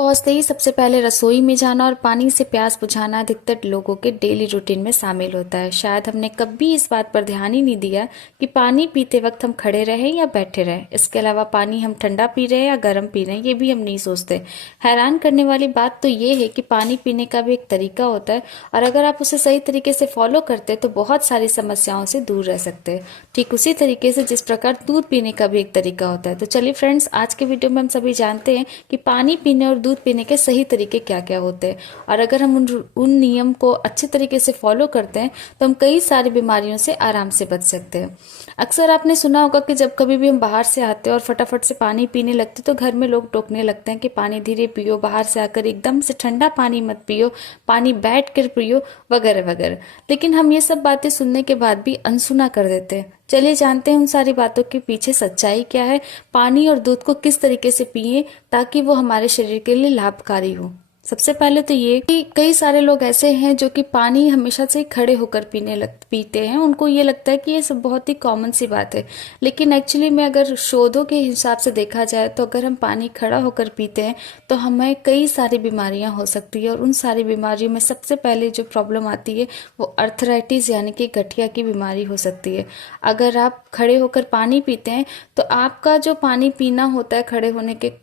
पहुंचते ही सबसे पहले रसोई में जाना और पानी से प्यास बुझाना अधिकतर लोगों के डेली रूटीन में शामिल होता है। शायद हमने कभी इस बात पर ध्यान ही नहीं दिया कि पानी पीते वक्त हम खड़े रहें या बैठे रहें। इसके अलावा पानी हम ठंडा पी रहे हैं या गर्म पी रहे हैं, ये भी हम नहीं सोचते। हैरान करने वाली बात तो ये है कि पानी पीने का भी एक तरीका होता है और अगर आप उसे सही तरीके से फॉलो करते हैं तो बहुत सारी समस्याओं से दूर रह सकते हैं। ठीक उसी तरीके से जिस प्रकार दूध पीने का भी एक तरीका होता है। तो चलिए फ्रेंड्स, आज के वीडियो में हम सभी जानते हैं कि पानी पीने और दूध पीने के सही तरीके क्या क्या होते हैं और अगर हम उन नियम को अच्छे तरीके से फॉलो करते हैं तो हम कई सारी बीमारियों से आराम से बच सकते हैं। अक्सर आपने सुना होगा कि जब कभी भी हम बाहर से आते हैं और फटाफट से पानी पीने लगते तो घर में लोग टोकने लगते हैं कि पानी धीरे पियो, बाहर से आकर एकदम से ठंडा पानी मत पियो, पानी बैठ कर पियो, वगैरह वगैरह। लेकिन हम ये सब बातें सुनने के बाद भी अनसुना कर देते हैं। चलिए जानते हैं उन सारी बातों के पीछे सच्चाई क्या है, पानी और दूध को किस तरीके से पिए ताकि वो हमारे शरीर के लिए लाभकारी हो। सबसे पहले तो ये कि कई सारे लोग ऐसे हैं जो कि पानी हमेशा से खड़े होकर पीते हैं। उनको ये लगता है कि ये सब बहुत ही कॉमन सी बात है, लेकिन एक्चुअली में अगर शोधों के हिसाब से देखा जाए तो अगर हम पानी खड़ा होकर पीते हैं तो हमें कई सारी बीमारियां हो सकती है और उन सारी बीमारियों में सबसे पहले जो प्रॉब्लम आती है वो अर्थराइटिस यानी कि गठिया की बीमारी हो सकती है। अगर आप खड़े होकर पानी पीते हैं तो आपका जो पानी पीना होता है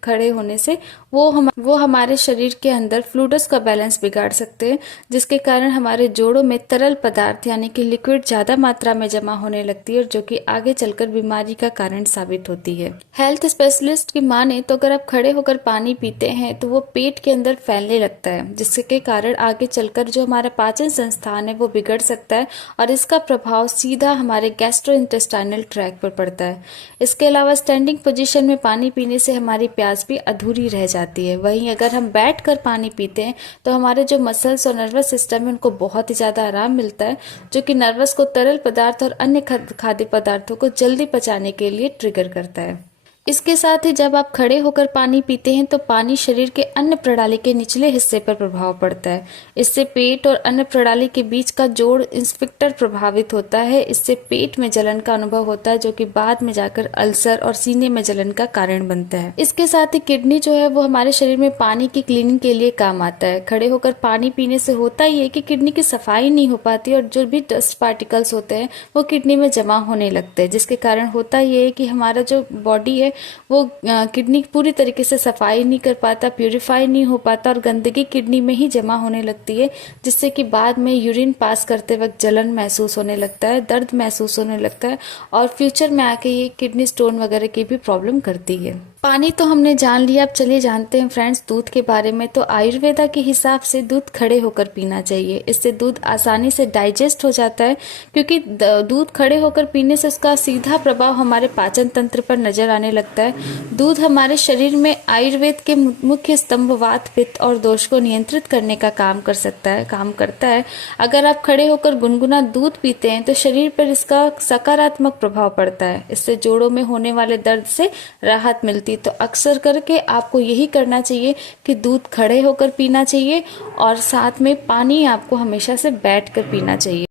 खड़े होने से वो हमारे शरीर के अंदर फ्लूइड्स का बैलेंस बिगाड़ सकते हैं, जिसके कारण हमारे जोड़ों में तरल पदार्थ यानी कि लिक्विड ज्यादा मात्रा में जमा होने लगती है और जो कि आगे चलकर बीमारी का कारण साबित होती है। हेल्थ स्पेशलिस्ट की माने तो अगर आप खड़े होकर पानी पीते हैं तो वो पेट के अंदर फैलने लगता है, जिसके कारण आगे चलकर जो हमारा पाचन संस्थान है वो बिगड़ सकता है और इसका प्रभाव सीधा हमारे गैस्ट्रोइंटेस्टाइनल ट्रैक पर पड़ता है। इसके अलावा स्टैंडिंग पोजीशन में पानी पीने से हमारी प्यास भी अधूरी रह जाती है। वहीं अगर हम बैठकर पानी पीते हैं तो हमारे जो मसल्स और नर्वस सिस्टम है उनको बहुत ही ज्यादा आराम मिलता है, जो कि नर्वस को तरल पदार्थ और अन्य खाद्य पदार्थों को जल्दी पचाने के लिए ट्रिगर करता है। इसके साथ ही जब आप खड़े होकर पानी पीते हैं तो पानी शरीर के अन्न प्रणाली के निचले हिस्से पर प्रभाव पड़ता है। इससे पेट और अन्न प्रणाली के बीच का जोड़ इंस्फिक्टर प्रभावित होता है। इससे पेट में जलन का अनुभव होता है, जो कि बाद में जाकर अल्सर और सीने में जलन का कारण बनता है। इसके साथ ही किडनी जो है वो हमारे शरीर में पानी की क्लीनिंग के लिए काम आता है। खड़े होकर पानी पीने से होता ही है कि किडनी की सफाई नहीं हो पाती और जो भी डस्ट पार्टिकल्स होते हैं वो किडनी में जमा होने लगते हैं, जिसके कारण होता ये है कि हमारा जो बॉडी है वो किडनी पूरी तरीके से सफाई नहीं कर पाता, प्यूरिफाई नहीं हो पाता और गंदगी किडनी में ही जमा होने लगती है, जिससे कि बाद में यूरिन पास करते वक्त जलन महसूस होने लगता है, दर्द महसूस होने लगता है और फ्यूचर में आके ये किडनी स्टोन वगैरह की भी प्रॉब्लम करती है। पानी तो हमने जान लिया, अब चलिए जानते हैं फ्रेंड्स दूध के बारे में। तो आयुर्वेदा के हिसाब से दूध खड़े होकर पीना चाहिए। इससे दूध आसानी से डाइजेस्ट हो जाता है, क्योंकि दूध खड़े होकर पीने से उसका सीधा प्रभाव हमारे पाचन तंत्र पर नजर आने लगता है। दूध हमारे शरीर में आयुर्वेद के मुख्य स्तंभ वात, पित्त और दोष को नियंत्रित करने का काम करता है। अगर आप खड़े होकर गुनगुना दूध पीते हैं तो शरीर पर इसका सकारात्मक प्रभाव पड़ता है। इससे जोड़ों में होने वाले दर्द से राहत मिलती है। तो अक्सर करके आपको यही करना चाहिए कि दूध खड़े होकर पीना चाहिए और साथ में पानी आपको हमेशा से बैठ कर पीना चाहिए।